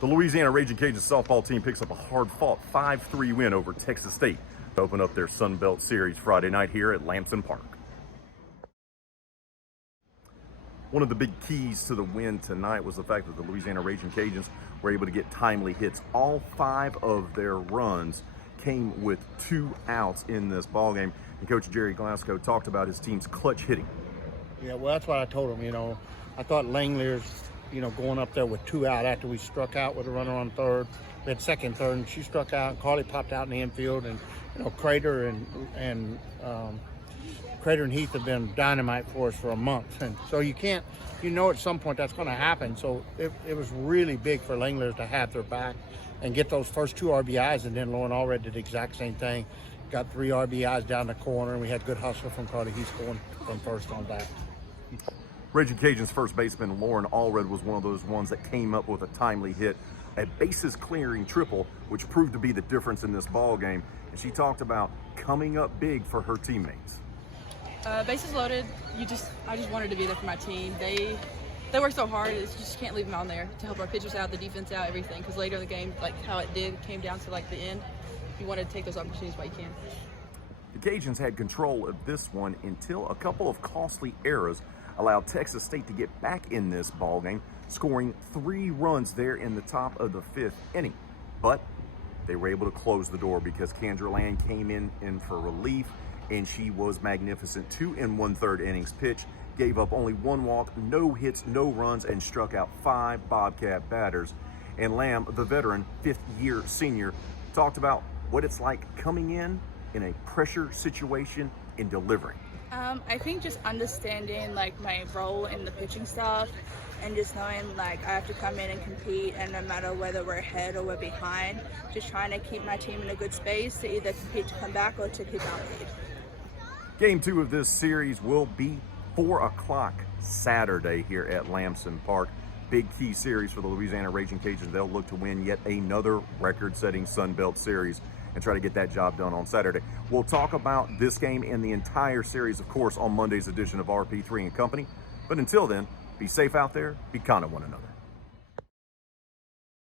The Louisiana Raging Cajuns softball team picks up a hard-fought 5-3 win over Texas State to open up their Sun Belt Series Friday night here at Lamson Park. One of the big keys to the win tonight was the fact that the Louisiana Raging Cajuns were able to get timely hits. All 5 of their runs came with 2 outs in this ballgame. And Coach Jerry Glasgow talked about his team's clutch hitting. Yeah, well, that's what I told him, I thought Langley's, going up there with 2 out after we struck out with a runner on third. We had second, third, and she struck out, and Carly popped out in the infield, and, Crater and Heath have been dynamite for us for a month. And so you can't, at some point that's going to happen. So it was really big for Langley to have their back and get those first 2 RBIs, and then Lauren Allred did the exact same thing. Got 3 RBIs down the corner, and we had good hustle from Carly Heath going from first on back. Raging Cajuns first baseman Lauren Allred was one of those ones that came up with a timely hit, a bases clearing triple, which proved to be the difference in this ball game. And she talked about coming up big for her teammates. Bases loaded. I just wanted to be there for my team. They work so hard. You just can't leave them on there to help our pitchers out, the defense out, everything. Because later in the game, like how it came down to the end. You want to take those opportunities while you can. The Cajuns had control of this one until a couple of costly errors allowed Texas State to get back in this ballgame, scoring 3 runs there in the top of the 5th inning. But they were able to close the door because Kendra Land came in for relief, and she was magnificent. 2 1/3 innings pitched, gave up only 1 walk, no hits, no runs, and struck out 5 Bobcat batters. And Lamb, the veteran, 5th-year senior, talked about what it's like coming in a pressure situation and delivering. I think just understanding my role in the pitching staff, and just knowing I have to come in and compete, and no matter whether we're ahead or we're behind, just trying to keep my team in a good space to either compete to come back or to keep our lead. Game 2 of this series will be 4 o'clock Saturday here at Lamson Park. Big key series for the Louisiana Raging Cajuns. They'll look to win yet another record-setting Sun Belt Series and try to get that job done on Saturday. We'll talk about this game and the entire series, of course, on Monday's edition of RP3 and Company. But until then, be safe out there, be kind to one another.